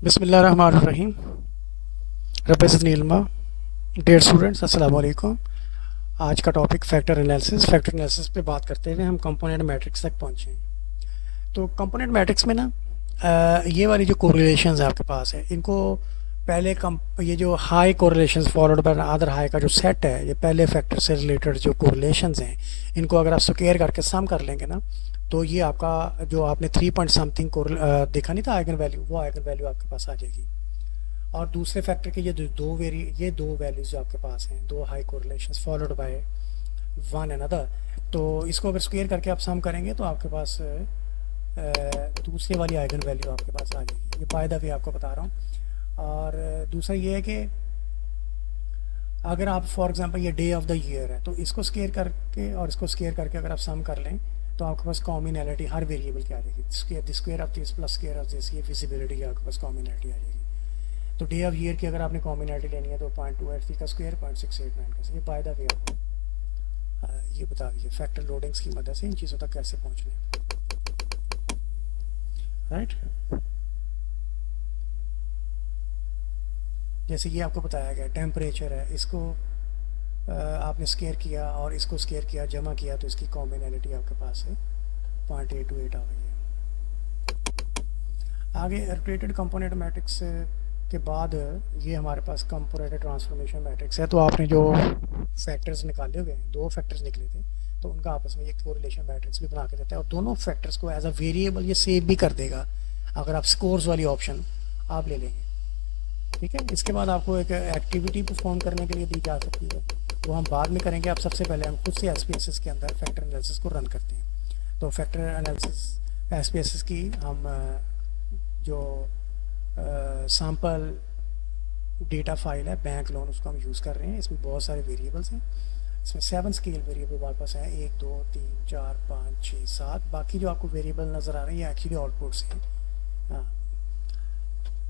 बिस्मिल्लाहिर्रहमानिर्रहीम। रब्बे ज़िदनी इल्मा। Dear students, अस्सलाम वालेकुम। आज का टॉपिक फैक्टर एनालिसिस पे बात करते हुए हम कंपोनेंट मैट्रिक्स तक पहुँचे हैं। तो कंपोनेंट मैट्रिक्स में ना ये वाली जो कोरिलेशंस है आपके पास है, इनको पहले कम ये जो high correlations followed by other high का जो सेट है, ये पहले फैक्टर से रिलेटेड जो कोरिलेशंस हैं, इनको अगर आप स्क्वायर करके सम कर लेंगे ना, तो ये आपका जो आपने 3 पॉइंट समथिंग देखा नहीं था आइगन वैल्यू, वो आइगन वैल्यू आपके पास आ जाएगी। और दूसरे फैक्टर के ये दो वैल्यूज जो आपके पास हैं, दो high correlations followed by one another, तो इसको अगर स्क्वायर करके आप सम करेंगे तो आपके पास दूसरी वाली आइगन वैल्यू आपके पास आ जाएगी। ये बाय द वे आपको बता रहा हूँ। और दूसरा ये है कि अगर आप फॉर एग्जांपल ये डे ऑफ द ईयर है, तो इसको स्क्वायर करके और इसको स्क्वायर करके अगर आप सम कर लें, तो आपके पास कॉम्बिनैलिटी हर वेरिएबल की आ जाएगी। Square of this plus square of this, ये विजिबिलिटी की आपके पास कॉम्बिनैलिटी आ जाएगी। तो डे ऑफ ईयर की अगर आपने कॉम्बिनैलिटी लेनी है तो 0.283 का स्क्वायर 0.689 का। ये बाय द वे आपको ये बता दीजिए फैक्टर लोडिंग्स की मदद से इन चीज़ों तक कैसे पहुँचना है, राइट। जैसे ये आपको बताया गया टेम्परेचर है, इसको आपने स्केयर किया और इसको स्केयर किया, जमा किया, तो इसकी कॉम्बिनैलिटी आपके पास है 0.828 आ गई है। आगे रोटेटेड कंपोनेंट मैट्रिक्स के बाद ये हमारे पास कंपोनेंट ट्रांसफॉर्मेशन मैट्रिक्स है। तो आपने जो फैक्टर्स निकाले हुए हैं, दो फैक्टर्स निकले थे, तो उनका आपस में एक कोरिलेशन मैट्रिक्स भी बना के देता है और दोनों फैक्टर्स को एज अ वेरिएबल ये सेव भी कर देगा अगर आप स्कोर्स वाली ऑप्शन आप ले लेंगे। ठीक है, इसके बाद आपको एक एक्टिविटी परफॉर्म करने के लिए दी जा सकती है, वो हम बाद में करेंगे। अब सबसे पहले हम खुद से एसपीएसएस के अंदर फैक्टर एनालिसिस को रन करते हैं। तो फैक्टर एनालिसिस एसपीएसएस की हम जो सैम्पल डेटा फाइल है बैंक लोन, उसको हम यूज़ कर रहे हैं। इसमें बहुत सारे वेरिएबल्स हैं, इसमें 7 स्केल वेरिएबल हमारे पास हैं, 1 2 3 4 5 6 7। बाकी जो आपको वेरिएबल नज़र आ रहे हैं ये एक्चुअली आउटपुट्स हैं। हाँ,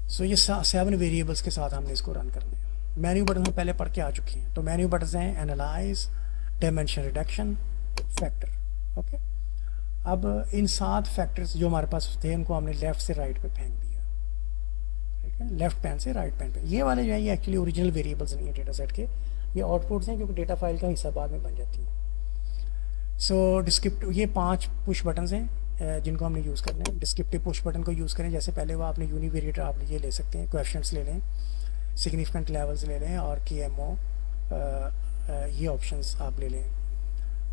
सो ये 7 वेरिएबल्स के साथ हमने इसको रन करना है। मेन्यू बटन हम पहले पढ़ के आ चुके हैं। तो मेन्यू बटन हैं analyse, dimension reduction, factor. Okay, अब इन 7 फैक्टर्स जो हमारे पास थे, उनको हमने लेफ़्ट से राइट पे फेंक दिया। ठीक है, लेफ्ट पैन से राइट पैन पे। ये वाले जो है ये एक्चुअली ओरिजिनल वेरिएबल्स नहीं है डेटा सेट के, ये आउटपुट्स हैं, क्योंकि डेटा फाइल का हिस्सा बाद में बन जाती है। सो डिस्क्रिप्टिव ये 5 पुश बटन्स हैं जिनको हमने यूज़ करना है। डिस्क्रिप्टिव पुश बटन को यूज़ करें, जैसे पहले वो आपने यूनिवेरिएट आप ये ले सकते हैं, क्वेश्चंस ले लें, सिग्निफिकेंट लेवल्स ले लें और KMO, ये ऑप्शंस आप ले लें।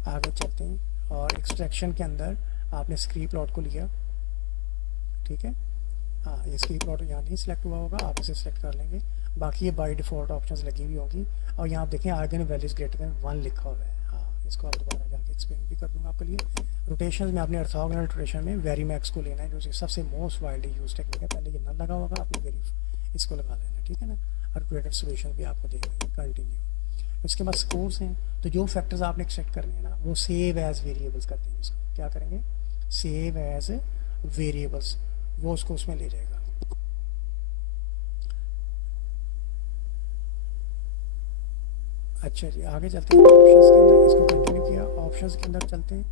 आगे चलते हैं और एक्सट्रैक्शन के अंदर आपने स्क्रीन प्लॉट को लिया। ठीक है, हाँ, ये स्क्रीन प्लॉट यहाँ नहीं सिलेक्ट हुआ होगा, आप इसे सिलेक्ट कर लेंगे। बाकी ये बाय डिफ़ॉल्ट ऑप्शंस लगी हुई होंगी। और यहाँ आप देखें आइगन वैल्यूज ग्रेटर देन 1 लिखा हुआ है। हाँ, इसको आप दोबारा जाके एक्सप्लेन भी कर दूँगा आपके लिए। रोटेशन में आपने ऑर्थोगोनल रोटेशन में वेरी मैक्स को लेना है, जो सबसे मोस्ट वाइडली यूज टेक्निक है। पहले ये नल लगा होगा, आपने वेरी इसको लगा लेना है। ठीक है ना, और रोटेटेड सोल्यूशन भी आपको देना है। कंटिन्यू। उसके बाद स्कोर्स हैं, तो जो फैक्टर्स आपने एक्सट्रैक्ट करने हैं ना, वो सेव एज वेरिएबल्स करते हैं। इसको क्या करेंगे, सेव एज वेरिएबल्स, वो उसको उसमें ले जाएगा। अच्छा जी, आगे चलते हैं ऑप्शंस के अंदर। इसको कंटिन्यू किया, ऑप्शंस के अंदर चलते हैं।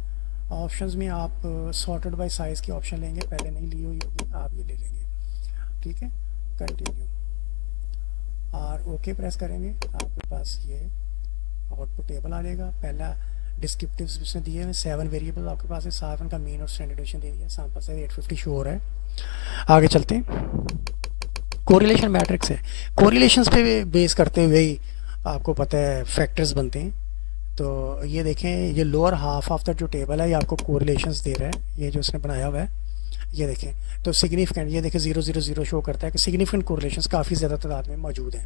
ऑप्शंस में आप सॉर्टेड बाय साइज़ की ऑप्शन लेंगे, पहले नहीं ली हुई होगी, आप ये ले लेंगे। ठीक है, कंटिन्यू और ओके प्रेस करेंगे, आपके पास ये आउटपुट टेबल आ जाएगा। पहला डिस्क्रिप्टिव उसने दिए हैं 7 वेरिएबल आपके पास है, 7 का मीन और स्टैंडर्ड डिवीजन दे दिया, सैंपल साइज 850 शो हो रहा है। आगे चलते हैं, कोरिलेशन मैट्रिक्स है। कोरिलेशंस पे बेस करते हुए ही आपको पता है फैक्टर्स बनते हैं। तो ये देखें, ये लोअर हाफ ऑफ द जो टेबल है ये आपको कोरिलेशंस दे रहा है, ये जो उसने बनाया हुआ है। ये देखें, तो सिग्निफिकेंट, ये देखें 000 शो करता है कि सिग्निफिकेंट कोरिलेशंस काफ़ी ज़्यादा तादाद में मौजूद हैं।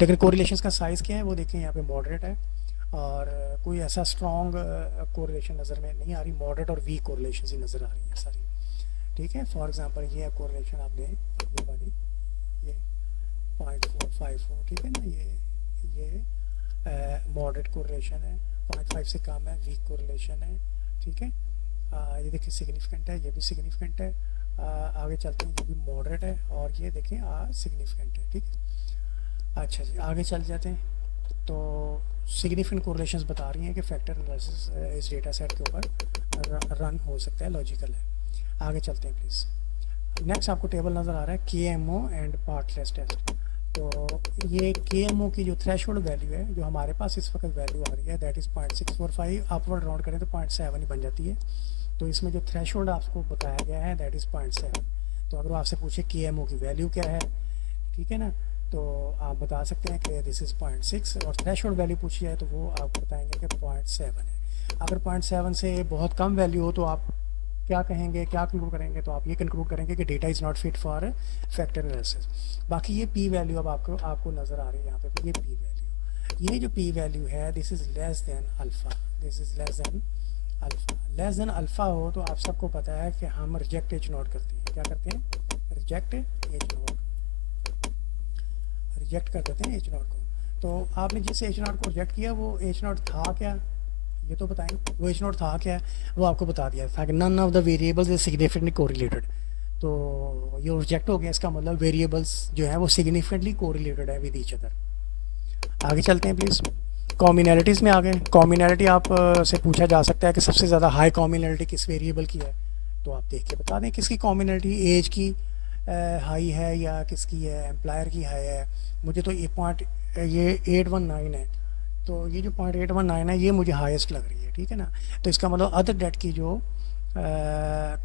लेकिन कोरिलेशंस का साइज़ क्या है वो देखें, यहाँ पे मॉडरेट है और कोई ऐसा स्ट्रॉन्ग कोरिलेशन नज़र में नहीं आ रही। मॉडरेट और वीक कोरिलेशन ही नज़र आ रही हैं सारी। ठीक है, फॉर एग्जांपल ये कोरिलेशन आप दें, ये वाली, ये 0.454, ठीक है ना, ये मॉडरेट कोरिलेशन है, 0.5 से कम है, वीक कोरिलेशन है। ठीक है, ये देखिए सिग्निफिकेंट है, ये भी सिग्निफिकेंट है। आगे चलते हैं, ये भी मॉडरेट है और ये देखें सिग्निफिकेंट है। ठीक है, अच्छा जी, आगे चल जाते हैं। तो सिग्निफिकेंट कोरिलेशंस बता रही हैं कि फैक्टर एनालिसिस इस डेटा सेट के ऊपर रन हो सकता है, लॉजिकल है। आगे चलते हैं प्लीज़। नेक्स्ट आपको टेबल नज़र आ रहा है KMO एंड पार्टलेस टेस्ट। तो ये KMO की जो थ्रेशोल्ड वैल्यू है, जो हमारे पास इस वक्त वैल्यू आ रही है, दैट इज़ 0.645, अपवर्ड राउंड करें तो 0.7 ही बन जाती है। तो इसमें जो थ्रेशोल्ड आपको बताया गया है दैट इज़ 0.7। तो अगर आपसे पूछे KMO की वैल्यू क्या है, ठीक है ना, तो आप बता सकते हैं कि दिस इज़ 0.6, और थ्रेशोल्ड वैल्यू पूछी जाए तो वो आप बताएंगे कि 0.7 है। अगर 0.7 से बहुत कम वैल्यू हो तो आप क्या कहेंगे, क्या कंक्लूड करेंगे, तो आप ये कंक्लूड करेंगे कि data is not fit for factor analysis. बाकी ये पी वैल्यू अब आपको नज़र आ रही है यहाँ पे, ये पी वैल्यू, ये जो पी वैल्यू है this is less than alpha, this is less than alpha. Less than alpha हो तो आप सबको पता है कि हम रिजेक्ट एज नोट करते हैं। क्या करते हैं? रिजेक्ट एज नोट, रिजेक्ट कर देते हैं एच नॉट को। तो आपने जिस एच नॉट को रिजेक्ट किया वो एच नॉट था क्या, ये तो बताएं। वो एच नॉट था क्या, वो आपको बता दिया था कि none of the variables is significantly correlated. तो ये रिजेक्ट हो गया, इसका मतलब वेरिएबल्स जो है वो सिग्निफिकेंटली कोरिलेटेड है विद ईच अदर। आगे चलते हैं प्लीज़, कॉम्बिनैलिटीज़ में आ गए। कॉम्बिनैलिटी आप से पूछा जा सकता है कि सबसे ज़्यादा हाई कॉम्बिनैलिटी किस वेरिएबल की है, तो आप देख के बता दें किसकी कॉम्बिनैलिटी, एज की हाई है या किसकी है, एम्प्लायर की हाई है। मुझे तो ये 819 है, तो ये जो 0.819 है ये मुझे हाईएस्ट लग रही है, ठीक है ना। तो इसका मतलब अदर डेट की जो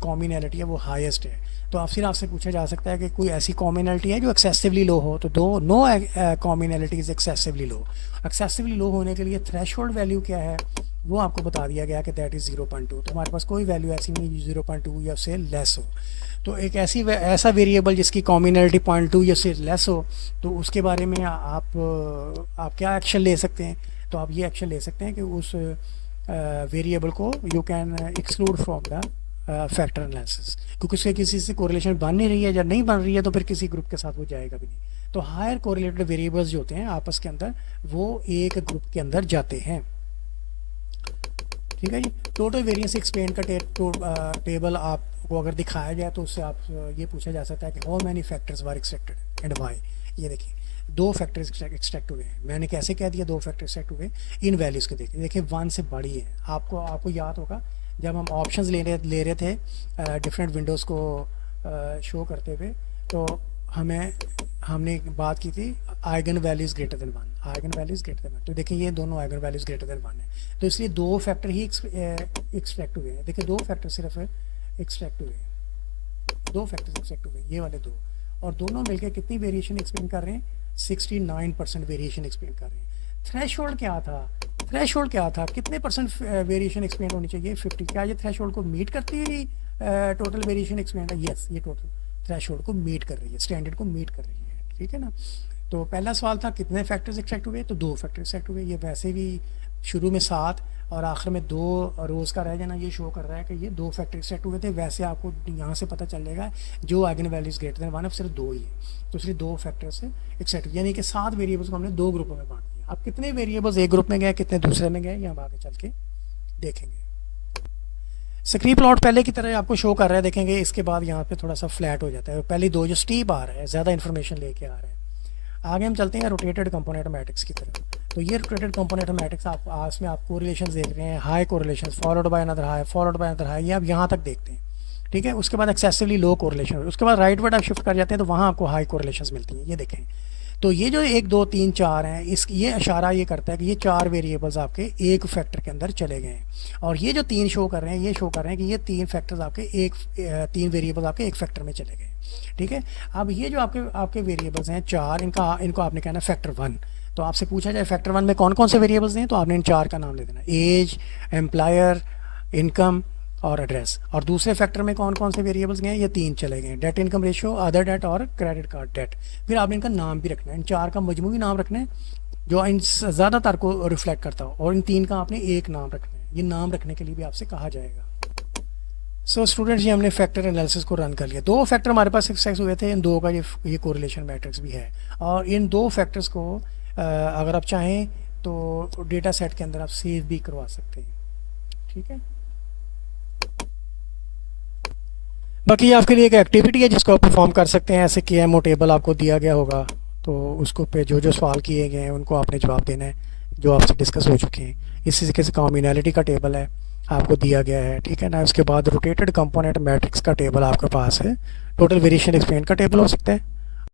कॉम्बिनैलिटी है वो हाईएस्ट है। तो आपसे पूछा जा सकता है कि कोई ऐसी कॉम्बिनैलिटी है जो एक्सेसिवली लो हो, तो दो no commonality is excessively low. Excessively low होने के लिए थ्रेशोल्ड वैल्यू क्या है वो आपको बता दिया गया कि दैट इज़ 0.2। तो हमारे पास कोई वैल्यू ऐसी नहीं 0.2 या उससे लेस हो। तो एक ऐसा वेरिएबल जिसकी कॉम्बिनैलिटी 0.2 या उससे लेस हो, तो उसके बारे में आप क्या एक्शन ले सकते हैं। तो आप ये एक्शन ले सकते हैं कि उस वेरिएबल को you can exclude from the factor analysis, क्योंकि उसके किसी से कोरिलेशन बन नहीं रही है, जब नहीं बन रही है तो फिर किसी ग्रुप के साथ वो जाएगा भी नहीं। तो हायर कोरिलेटेड वेरिएबल्स जो होते हैं आपस के अंदर वो एक ग्रुप के अंदर जाते हैं, ठीक है जी। टोटल वेरिएंस एक्सप्लेन का टेबल आपको अगर दिखाया जाए तो उससे आप ये पूछा जा सकता है कि how many factors were extracted and why. ये देखिए दो फैक्टर्स एक्सट्रैक्ट हुए हैं, मैंने कैसे कह दिया दो फैक्टर एक्सट्रैक्ट हुए, इन वैल्यूज़ को देखिए 1 से बड़ी है। आपको याद होगा जब हम ऑप्शंस ले रहे थे डिफरेंट विंडोज़ को शो करते हुए, तो हमने बात की थी eigen values greater than 1, eigen values greater than 1। तो देखिए ये दोनों आइगन वैल्यूज़ ग्रेटर देन 1 है, तो इसलिए दो फैक्टर ही एक्सट्रैक्ट हुए हैं। देखिए दो फैक्टर सिर्फ एक्सट्रैक्ट हुए हैं, दो फैक्टर्स एक्सट्रैक्ट हुए हैं, ये वाले दो, और दोनों मिलकर कितनी वेरिएशन एक्सप्लेन कर रहे हैं, 69% वेरिएशन एक्सप्लेन कर रहे हैं। थ्रेशोल्ड क्या था, थ्रेशोल्ड क्या था, कितने परसेंट वेरिएशन एक्सप्लेन होनी चाहिए, 50। क्या ये थ्रेशोल्ड को मीट करती हुई टोटल वेरिएशन एक्सप्लेन है? यस, ये टोटल थ्रेशोल्ड को मीट कर रही है, स्टैंडर्ड को मीट कर रही है, ठीक है ना। तो पहला सवाल था कितने फैक्टर्स एक्सट्रैक्ट हुए, तो दो फैक्टर एक्सट्रैक्ट हुए। ये वैसे भी शुरू में 7 और आखिर में 2 रोज़ का रह जाना ये शो कर रहा है कि ये दो फैक्टर एक्सट्रैक्ट हुए थे। वैसे आपको यहाँ से पता चल जाएगा जो आइगन वैल्यूज़ ग्रेटर देन 1 सिर्फ 2 ही है, तो इसलिए दो फैक्टर से एक्सट्रैक्ट, यानी कि 7 वेरिएबल्स को हमने 2 ग्रुपों में बांट दिया। अब कितने वेरिएबल्स एक ग्रुप में गए, कितने दूसरे में गए, ये हम आगे चल के देखेंगे। स्क्रीन प्लॉट पहले की तरह आपको शो कर रहा है, देखेंगे इसके बाद यहाँ पे थोड़ा सा फ्लैट हो जाता है, पहले दो जो स्टीप आ रहा है ज़्यादा इन्फॉर्मेशन लेके आ रहा है। आगे हम चलते हैं रोटेटेड कंपोनेंट मैट्रिक्स की तरफ। तो ये रोटेटेड कंपोनेंट मैट्रिक्स इसमें आप कोरिलेशंस देख रहे हैं, high correlations followed by another high, followed by another high, ये आप यहाँ तक देखते हैं, ठीक है। उसके बाद एक्सेसिवली लो कोरिलेशन, उसके बाद राइट वर्ड आप शिफ्ट कर जाते हैं तो वहाँ आपको हाई कोरिलेशंस मिलती हैं, ये देखें। तो ये जो 1 2 3 4 हैं, ये इशारा ये करता है कि ये 4 वेरिएबल्स आपके एक फैक्टर के अंदर चले गए हैं, और ये जो 3 शो कर रहे हैं ये शो कर रहे हैं कि ये 3 फैक्टर्स आपके 3 वेरिएबल्स आपके एक फैक्टर में चले गए, ठीक है। अब ये जो आपके वेरिएबल्स हैं 4, इनको आपने कहना है फैक्टर 1। तो आपसे पूछा जाए फैक्टर 1 में कौन कौन से वेरिएबल्स हैं, तो आपने इन 4 का नाम ले देना, एज, एम्प्लायर, इनकम और एड्रेस। और दूसरे फैक्टर में कौन कौन से वेरिएबल्स गए, ये 3 चले गए, debt income ratio, other debt और क्रेडिट कार्ड डेट। फिर आपने इनका नाम भी रखना है, इन 4 का मजमूई नाम रखना है जो इन ज़्यादातर को रिफ्लेक्ट करता हो, और इन 3 का आपने एक नाम रखना है। ये नाम रखने के लिए भी आपसे कहा जाएगा। सो स्टूडेंट्स, ये हमने फैक्टर एनालिसिस को रन कर लिया। 2 फैक्टर हमारे पास एक्सट्रैक्ट हुए थे, इन 2 का ये कोरिलेशन मैट्रिक्स भी है, और इन 2 फैक्टर्स को अगर आप चाहें तो डेटा सेट के अंदर आप सेव भी करवा सकते हैं, ठीक है। बाकी आपके लिए एक एक्टिविटी है जिसको आप परफॉर्म कर सकते हैं। ऐसे KMO टेबल आपको दिया गया होगा, तो उसको पे जो जो सवाल किए गए हैं उनको आपने जवाब देना है जो आपसे डिस्कस हो चुके हैं। इसी तरीके से कॉम्बिनैलिटी का टेबल है, आपको दिया गया है, ठीक है ना। उसके बाद रोटेटेड कंपोनेंट मैट्रिक्स का टेबल आपके पास है, टोटल वेरिएशन एक्सप्लेन का टेबल हो सकता है,